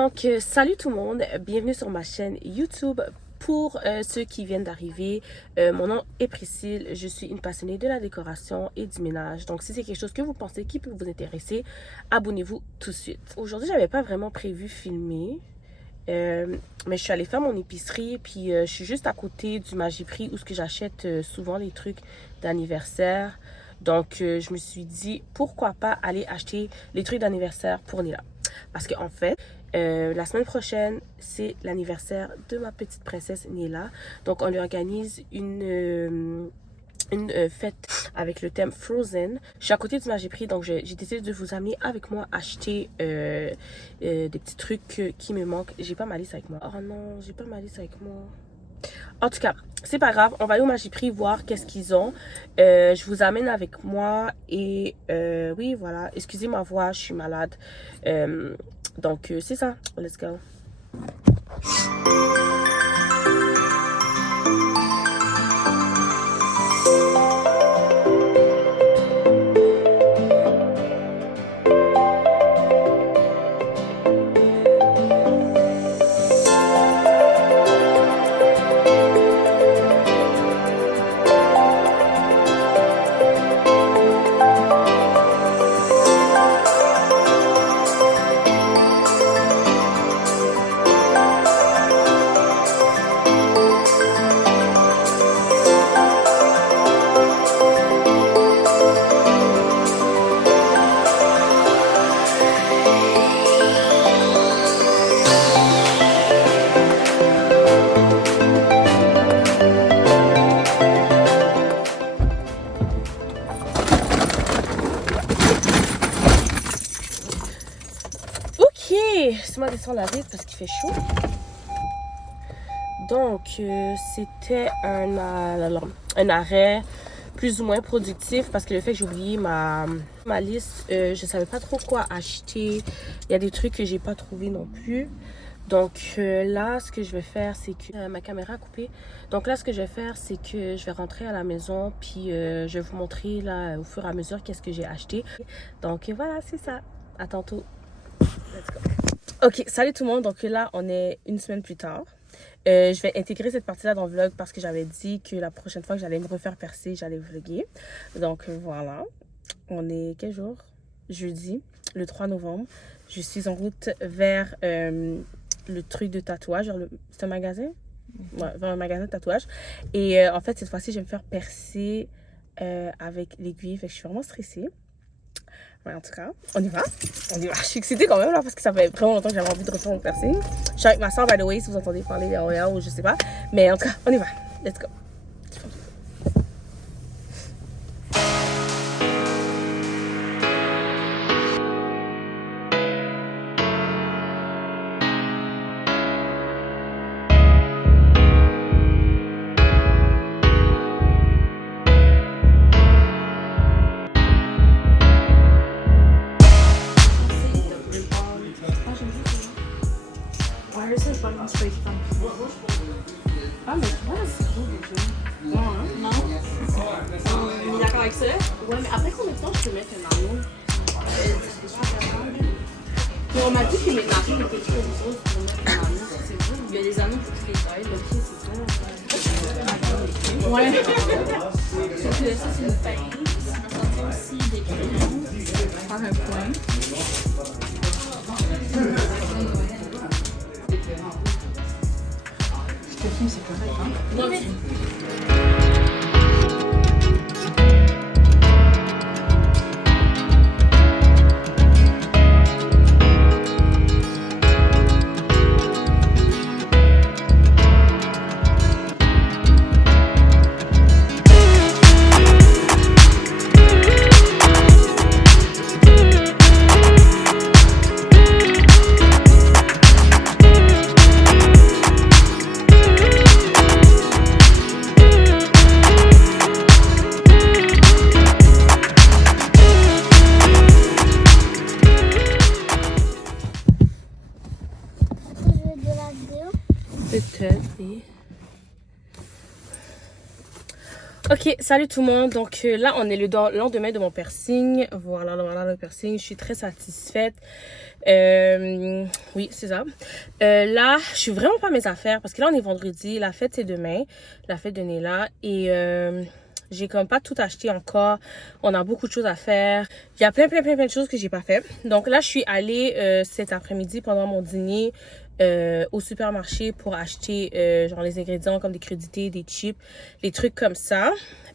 Donc salut tout le monde, bienvenue sur ma chaîne YouTube. Pour ceux qui viennent d'arriver, mon nom est Priscille, je suis une passionnée de la décoration et du ménage. Donc si c'est quelque chose que vous pensez qui peut vous intéresser, abonnez-vous tout de suite. Aujourd'hui, j'avais pas vraiment prévu filmer. Mais je suis allée faire mon épicerie, puis je suis juste à côté du Magiprix où ce que j'achète souvent les trucs d'anniversaire. Donc je me suis dit pourquoi pas aller acheter les trucs d'anniversaire pour Nila. Parce qu'en fait, la semaine prochaine, c'est l'anniversaire de ma petite princesse Nila. Donc on lui organise une fête avec le thème Frozen. Je suis à côté du Magiprix, donc j'ai décidé de vous amener avec moi acheter des petits trucs qui me manquent. J'ai pas ma liste avec moi. Oh non, j'ai pas ma liste avec moi. En tout cas, c'est pas grave. On va aller au Magiprix voir qu'est-ce qu'ils ont. Je vous amène avec moi et oui, voilà. Excusez ma voix, je suis malade. Donc, c'est ça. Let's go. Laisse-moi descendre la vitre parce qu'il fait chaud. Donc, c'était un arrêt plus ou moins productif parce que le fait que j'ai oublié ma liste, je savais pas trop quoi acheter. Il y a des trucs que j'ai pas trouvé non plus. Donc là, ce que je vais faire, c'est que ma caméra a coupé. Donc là, ce que je vais faire, c'est que je vais rentrer à la maison puis je vais vous montrer là au fur et à mesure qu'est-ce que j'ai acheté. Donc voilà, c'est ça. À tantôt. Let's go. Ok, salut tout le monde. Donc là, on est une semaine plus tard. Je vais intégrer cette partie-là dans le vlog parce que j'avais dit que la prochaine fois que j'allais me refaire percer, j'allais vlogger. Donc voilà. On est quel jour? Jeudi, le 3 novembre. Je suis en route vers le truc de tatouage. C'est un magasin? Ouais, vers un magasin de tatouage. Et en fait, cette fois-ci, je vais me faire percer avec l'aiguille. Fait que je suis vraiment stressée. Ouais, en tout cas, on y va. On y va. Je suis excitée quand même là parce que ça fait vraiment longtemps que j'avais envie de refaire mon piercing. Je suis avec ma soeur, by the way, si vous entendez parler derrière ou je sais pas. Mais en tout cas, on y va. Let's go. Ah, mais tu vois, c'est trop déjà. Non, hein? Non. On est d'accord avec ça? Ouais, mais après combien de temps je peux mettre un anneau? Mais on m'a dit que mes narines étaient trop grosses pour mettre un anneau. C'est vrai? Il y a des anneaux pour toutes les tailles. Le pied, c'est ça. Ouais. Donc, ça, c'est une taille. On a sorti aussi des crayons. Faire un point. Je te filme, c'est correct, hein? Oui. Peut-être, oui. Ok, salut tout le monde. Donc là, on est le lendemain de mon piercing. Voilà le piercing. Je suis très satisfaite. Oui, c'est ça. Là, je suis vraiment pas à mes affaires parce que là, on est vendredi. La fête, c'est demain. La fête de Néla. Et j'ai comme pas tout acheté encore. On a beaucoup de choses à faire. Il y a plein de choses que j'ai pas fait. Donc là, je suis allée cet après-midi pendant mon dîner au supermarché pour acheter genre les ingrédients comme des crudités, des chips, des trucs comme ça.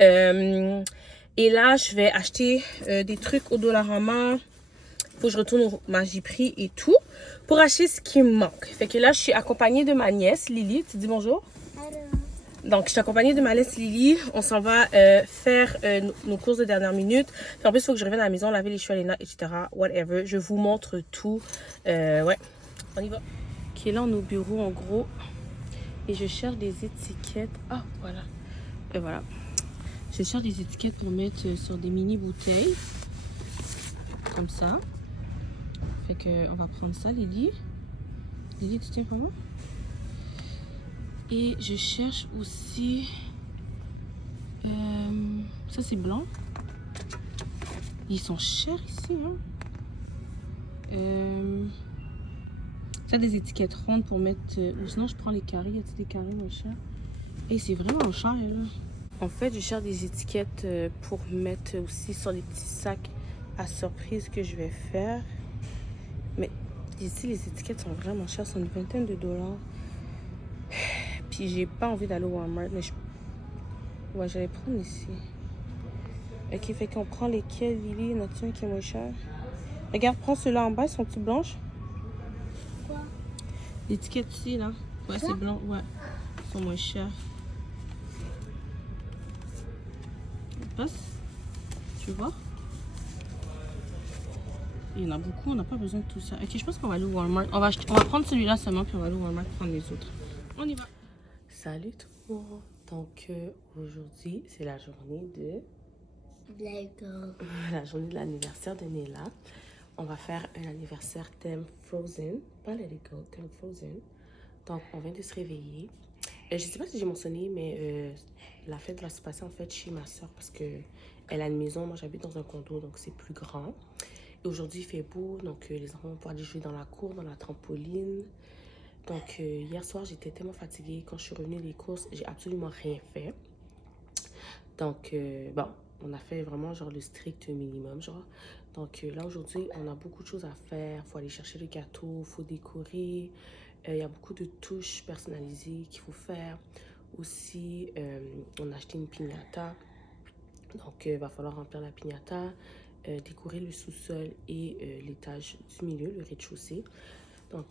Et là, je vais acheter des trucs au Dollarama. Faut que je retourne au Magiprix et tout pour acheter ce qui me manque. Fait que là, je suis accompagnée de ma nièce, Lily. Tu dis bonjour? Hello. Donc, je suis accompagnée de ma nièce, Lily. On s'en va faire nos courses de dernière minute. Puis en plus, il faut que je revienne à la maison, laver les cheveux, les nattes, etc. Whatever. Je vous montre tout. Ouais, on y va. Ok, là, on est au bureau, en gros. Et je cherche des étiquettes. Ah, voilà. Et voilà. Je cherche des étiquettes pour mettre sur des mini bouteilles. Comme ça. Fait que on va prendre ça, Lily. Lily, tu tiens pour moi? Et je cherche aussi... ça, c'est blanc. Ils sont chers ici, hein? Ça, des étiquettes rondes pour mettre... ou sinon, je prends les carrés. Y a-t-il des carrés moins chers? Et c'est vraiment cher, là. En fait, je cherche des étiquettes pour mettre aussi sur les petits sacs à surprise que je vais faire. Mais ici, les étiquettes sont vraiment chères. C'est une vingtaine de dollars. Puis j'ai pas envie d'aller au Walmart, mais ouais, j'allais prendre ici. Ok, fait qu'on prend lesquels, Lily? Y en a-t-il un qui est moins cher? Regarde, prends ceux-là en bas, sont-ils blanches? Quoi? L'étiquette ici, là. Ouais, c'est blanc, ouais. Ils sont moins chers. Passe. Tu vois? Il y en a beaucoup, on n'a pas besoin de tout ça. Ok, je pense qu'on va aller au Walmart. On va prendre celui-là seulement, puis on va aller au Walmart prendre les autres. On y va. Salut tout le monde. Donc, aujourd'hui, c'est la journée de... La journée de l'anniversaire de Néla. On va faire un anniversaire thème Frozen. Pas Let It Go, thème Frozen. Donc, on vient de se réveiller. Je sais pas si j'ai mentionné, mais la fête va se passer en fait chez ma soeur parce que elle a une maison. Moi, j'habite dans un condo, donc c'est plus grand. Et aujourd'hui, il fait beau, donc les enfants vont pouvoir aller jouer dans la cour, dans la trampoline. Donc, hier soir, j'étais tellement fatiguée. Quand je suis revenue des courses, j'ai absolument rien fait. Donc, bon, on a fait vraiment genre le strict minimum, genre. Donc là, aujourd'hui, on a beaucoup de choses à faire. Il faut aller chercher le gâteau, il faut décorer. Il y a beaucoup de touches personnalisées qu'il faut faire. Aussi, on a acheté une piñata. Donc, il va falloir remplir la piñata, décorer le sous-sol et l'étage du milieu, le rez-de-chaussée. Donc,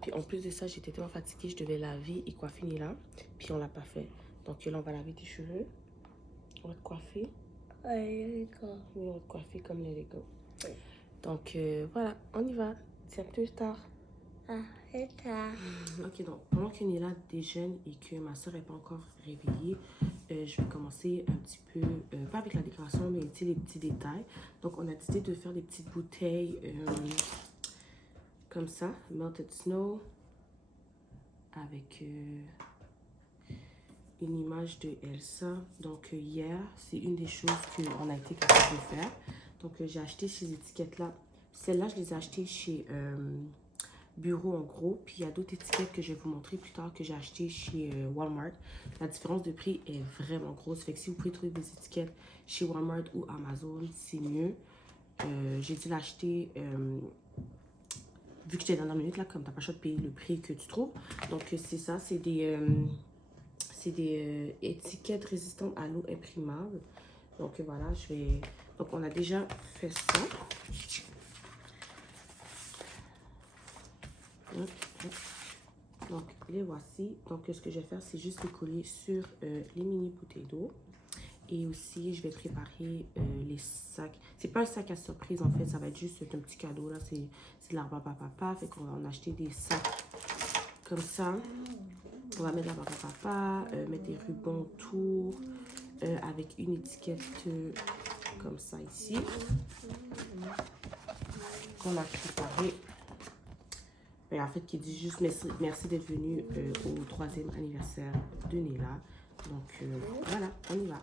puis en plus de ça, j'étais tellement fatiguée, je devais laver et coiffer Nila. Puis on l'a pas fait. Donc là, on va laver tes cheveux. On va te coiffer. Oui, on va te coiffer comme les Lego. Oui. Donc, voilà, on y va. C'est un peu tard. Ah, c'est tard. Ok, donc, pendant que Nila déjeune et que ma soeur n'est pas encore réveillée, je vais commencer un petit peu, pas avec la décoration, mais les petits détails. Donc, on a décidé de faire des petites bouteilles comme ça, Melted Snow, avec... une image de Elsa. Donc hier, c'est une des choses qu'on a été capable de faire. Donc j'ai acheté ces étiquettes-là. Celles-là, je les ai achetées chez Bureau en gros. Puis il y a d'autres étiquettes que je vais vous montrer plus tard que j'ai achetées chez Walmart. La différence de prix est vraiment grosse. Fait que si vous pouvez trouver des étiquettes chez Walmart ou Amazon, c'est mieux. J'ai dû l'acheter... vu que j'étais dans la minute, là, comme t'as pas le choix de payer le prix que tu trouves. Donc c'est ça, c'est des... c'est des étiquettes résistantes à l'eau imprimables. Donc voilà, je vais... Donc on a déjà fait ça. Donc les voici. Donc ce que je vais faire, c'est juste les coller sur les mini bouteilles d'eau. Et aussi, je vais préparer les sacs. C'est pas un sac à surprise en fait, ça va être juste un petit cadeau là. C'est de l'arbre à papa. Fait qu'on va en acheter des sacs comme ça. On va mettre la papa, mettre des rubans autour avec une étiquette comme ça ici qu'on a préparé. Mais en fait, qui dit juste merci d'être venu au 3e anniversaire de Néla. Donc voilà, on y va.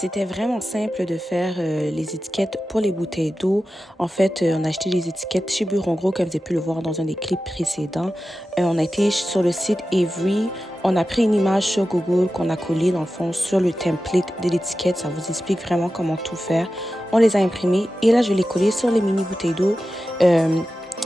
C'était vraiment simple de faire les étiquettes pour les bouteilles d'eau. En fait, on a acheté des étiquettes chez Bureau Gros, comme vous avez pu le voir dans un des clips précédents. On a été sur le site Avery. On a pris une image sur Google qu'on a collée dans le fond sur le template de l'étiquette. Ça vous explique vraiment comment tout faire. On les a imprimés et là, je vais les coller sur les mini bouteilles d'eau.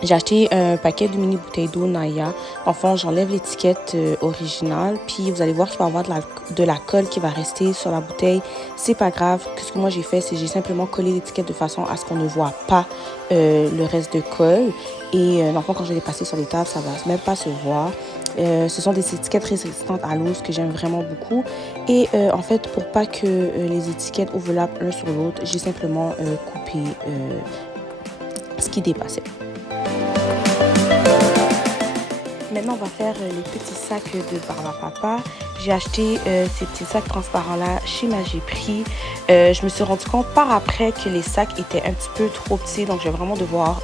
J'ai acheté un paquet de mini bouteilles d'eau Naya. Enfin, j'enlève l'étiquette originale. Puis vous allez voir qu'il va y avoir de la colle qui va rester sur la bouteille. C'est pas grave. Ce que moi j'ai fait, c'est j'ai simplement collé l'étiquette de façon à ce qu'on ne voit pas le reste de colle. Et enfin, quand je vais les passer sur les tables, ça va même pas se voir. Ce sont des étiquettes résistantes à l'eau, ce que j'aime vraiment beaucoup. Et en fait, pour pas que les étiquettes overlappent l'un sur l'autre, j'ai simplement coupé ce qui dépassait. Maintenant, on va faire les petits sacs de Barbapapa. J'ai acheté ces petits sacs transparents-là chez Magéprix. Je me suis rendu compte par après que les sacs étaient un petit peu trop petits. Donc, je vais vraiment devoir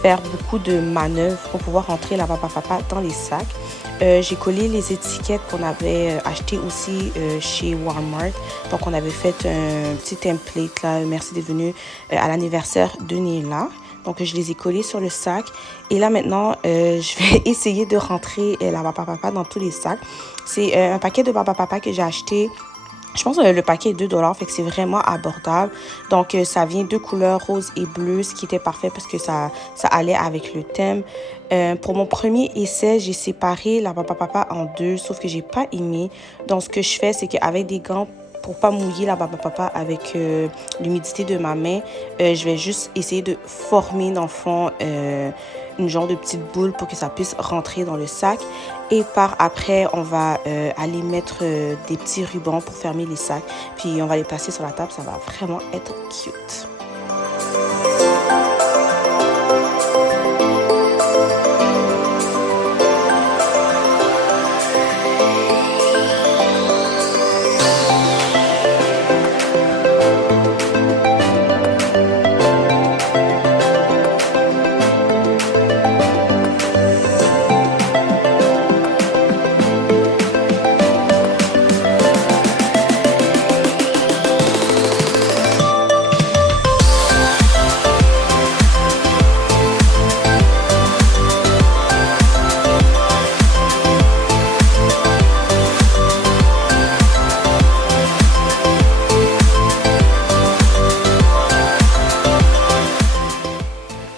faire beaucoup de manœuvres pour pouvoir rentrer la Barbapapa dans les sacs. J'ai collé les étiquettes qu'on avait achetées aussi chez Walmart. Donc, on avait fait un petit template là. Merci d'être venu à l'anniversaire de Néla. Donc, je les ai collés sur le sac. Et là, maintenant, je vais essayer de rentrer la Barbapapa dans tous les sacs. C'est un paquet de Barbapapa que j'ai acheté. Je pense que le paquet est 2 $, fait que c'est vraiment abordable. Donc, ça vient de couleurs rose et bleu, ce qui était parfait parce que ça allait avec le thème. Pour mon premier essai, j'ai séparé la Barbapapa en deux, sauf que j'ai pas aimé. Donc, ce que je fais, c'est qu'avec des gants, pour pas mouiller la Barbapapa avec l'humidité de ma main, je vais juste essayer de former dans le fond une genre de petite boule pour que ça puisse rentrer dans le sac. Et par après, on va aller mettre des petits rubans pour fermer les sacs. Puis on va les placer sur la table, ça va vraiment être cute.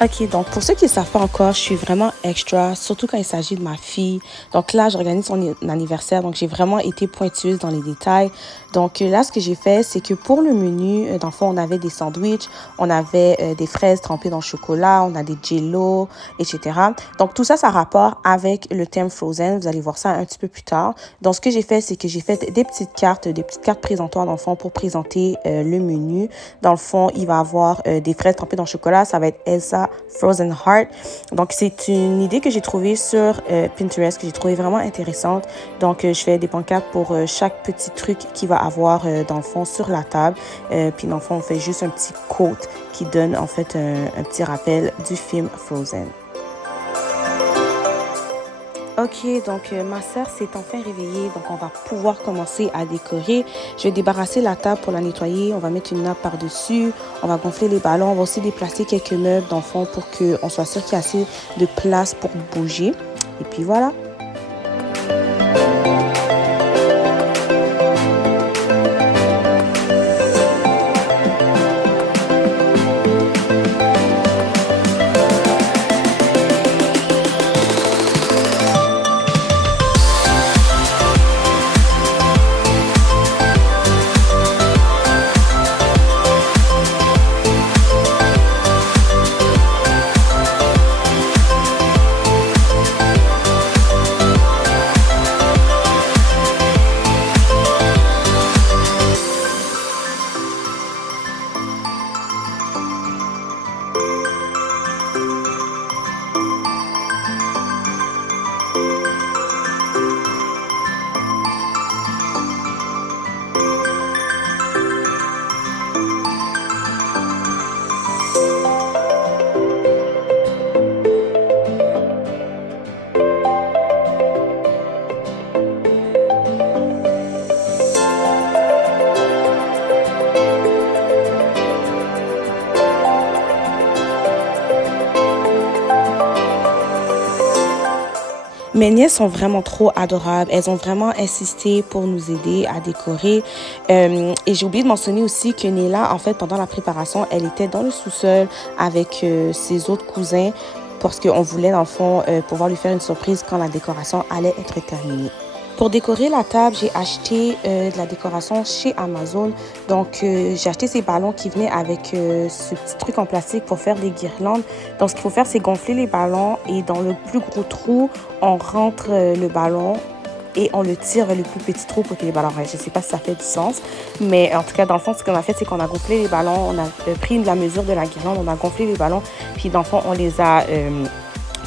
Ok, donc pour ceux qui ne savent pas encore, je suis vraiment extra, surtout quand il s'agit de ma fille. Donc là, j'organise son anniversaire, donc j'ai vraiment été pointueuse dans les détails. Donc là, ce que j'ai fait, c'est que pour le menu, dans le fond, on avait des sandwichs, on avait des fraises trempées dans le chocolat, on a des jello, etc. Donc tout ça, ça a rapport avec le thème Frozen. Vous allez voir ça un petit peu plus tard. Donc ce que j'ai fait, c'est que j'ai fait des petites cartes présentoirs dans le fond pour présenter le menu. Dans le fond, il va y avoir des fraises trempées dans le chocolat. Ça va être Elsa Frozen Heart. Donc, c'est une idée que j'ai trouvée sur Pinterest, que j'ai trouvée vraiment intéressante. Donc, je fais des pancartes pour chaque petit truc qu'il va avoir dans le fond sur la table. Puis, dans le fond, on fait juste un petit quote qui donne en fait un petit rappel du film Frozen. Ok, donc ma soeur s'est enfin réveillée, donc on va pouvoir commencer à décorer. Je vais débarrasser la table pour la nettoyer, on va mettre une nappe par-dessus, on va gonfler les ballons, on va aussi déplacer quelques meubles dans le fond pour qu'on soit sûr qu'il y a assez de place pour bouger. Et puis voilà. Mes nièces sont vraiment trop adorables. Elles ont vraiment insisté pour nous aider à décorer. Et j'ai oublié de mentionner aussi que Néla, en fait, pendant la préparation, elle était dans le sous-sol avec ses autres cousins parce qu'on voulait, dans le fond, pouvoir lui faire une surprise quand la décoration allait être terminée. Pour décorer la table, j'ai acheté de la décoration chez Amazon. Donc, j'ai acheté ces ballons qui venaient avec ce petit truc en plastique pour faire des guirlandes. Donc, ce qu'il faut faire, c'est gonfler les ballons et dans le plus gros trou, on rentre le ballon et on le tire vers le plus petit trou pour que les ballons restent. Je ne sais pas si ça fait du sens, mais en tout cas, dans le fond, ce qu'on a fait, c'est qu'on a gonflé les ballons, on a pris la mesure de la guirlande, on a gonflé les ballons, puis dans le fond, on les a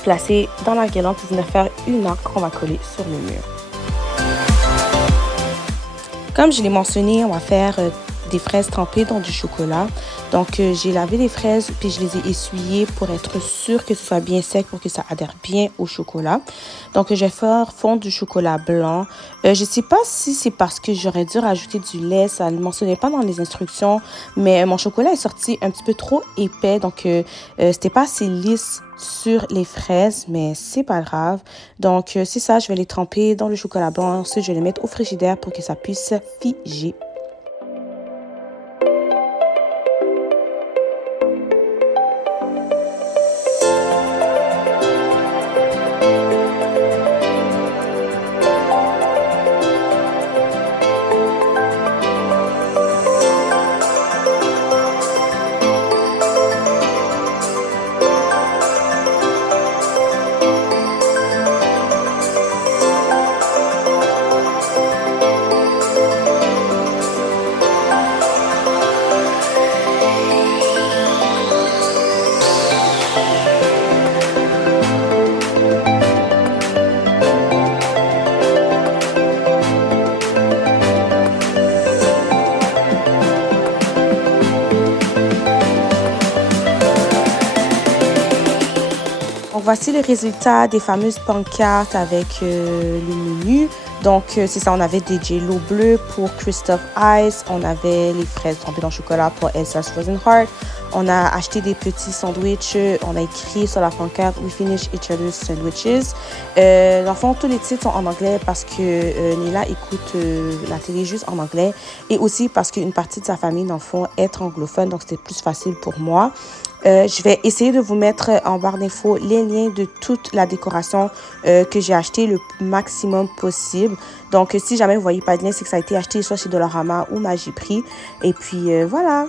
placés dans la guirlande pour venir faire une arc qu'on va coller sur le mur. Comme je l'ai mentionné, on va faire des fraises trempées dans du chocolat. Donc, j'ai lavé les fraises puis je les ai essuyées pour être sûre que ce soit bien sec pour que ça adhère bien au chocolat. Donc, je vais faire fondre du chocolat blanc. Je ne sais pas si c'est parce que j'aurais dû rajouter du lait. Ça ne le mentionnait pas dans les instructions. Mais mon chocolat est sorti un petit peu trop épais. Donc, c'était pas assez lisse sur les fraises, mais c'est pas grave. Donc, c'est ça. Je vais les tremper dans le chocolat blanc. Ensuite, je vais les mettre au frigidaire pour que ça puisse figer. Donc, voici le résultat des fameuses pancartes avec le menu. Donc, c'est ça, on avait des jello bleus pour Christophe Ice. On avait les fraises trempées dans le chocolat pour Elsa's Frozen Heart. On a acheté des petits sandwichs. On a écrit sur la pancarte « We finish each other's sandwiches ». Dans le fond, tous les titres sont en anglais parce que Nila écoute la télé juste en anglais. Et aussi parce qu'une partie de sa famille, dans le fond, est anglophone. Donc, c'était plus facile pour moi. Je vais essayer de vous mettre en barre d'infos les liens de toute la décoration que j'ai acheté le maximum possible. Donc, si jamais vous voyez pas de lien, c'est que ça a été acheté soit chez Dollarama ou Magiprix. Et puis, voilà.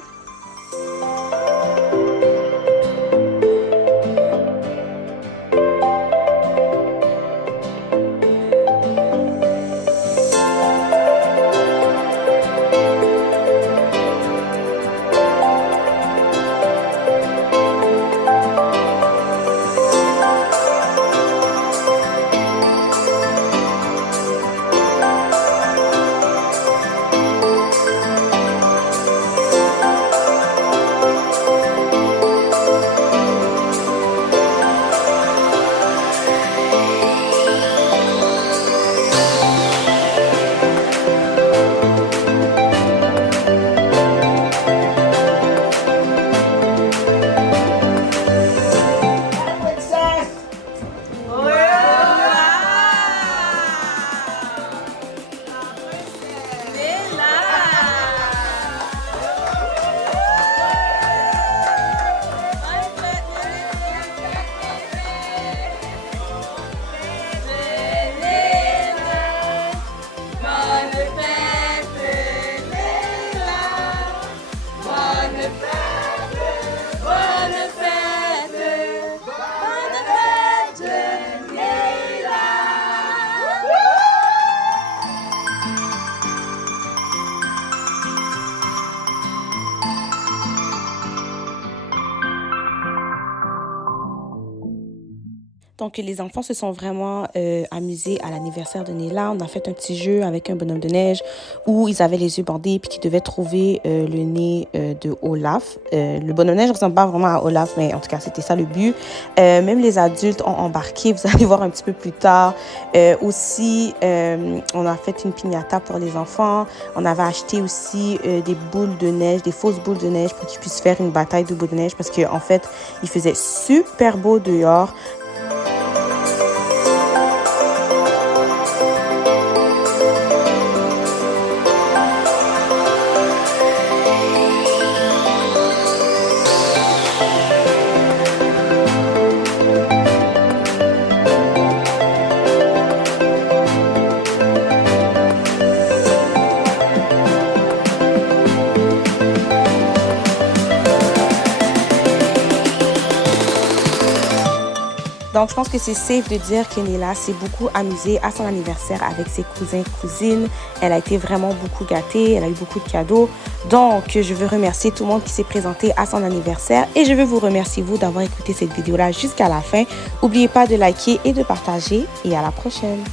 Donc, les enfants se sont vraiment amusés à l'anniversaire de Néla. On a fait un petit jeu avec un bonhomme de neige où ils avaient les yeux bandés puis qu'ils devaient trouver le nez de Olaf. Le bonhomme de neige ne ressemble pas vraiment à Olaf, mais en tout cas, c'était ça le but. Même les adultes ont embarqué. Vous allez voir un petit peu plus tard. Aussi, on a fait une piñata pour les enfants. On avait acheté aussi des boules de neige, des fausses boules de neige pour qu'ils puissent faire une bataille de boules de neige parce qu'en fait, il faisait super beau dehors. Donc, je pense que c'est safe de dire que Nela s'est beaucoup amusée à son anniversaire avec ses cousins, cousines. Elle a été vraiment beaucoup gâtée. Elle a eu beaucoup de cadeaux. Donc, je veux remercier tout le monde qui s'est présenté à son anniversaire et je veux vous remercier, vous, d'avoir écouté cette vidéo-là jusqu'à la fin. N'oubliez pas de liker et de partager et à la prochaine.